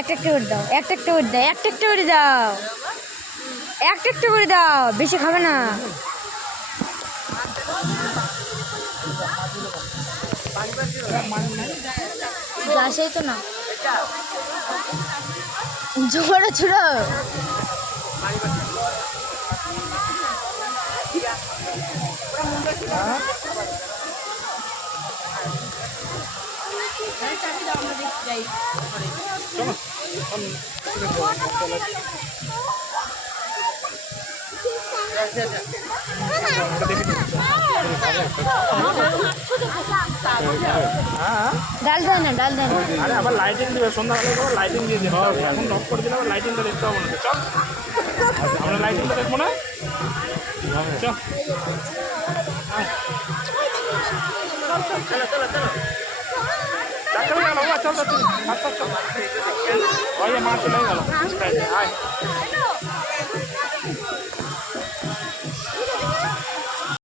একটা করে দাও, একটা করে দাও, একটা করে দাও, একটা করে দাও, বেশি খাবে না। গ্লাসেই তো না, জোরে ছুড়ো। ডাল দেয় না, ডাল দেয় না। আরে আবার লাইটিং দিবে, সন্ধ্যাবেলা করে লাইটিং দিয়ে দেবে। এখন অফ করে দিলে আবার লাইটিংটা দেখতে হবে না। চল আমরা লাইটিংটা দেখবো না। চল চলো চলো চলো চলো চল চল চল। ওই যে মা চলে গেল। আয়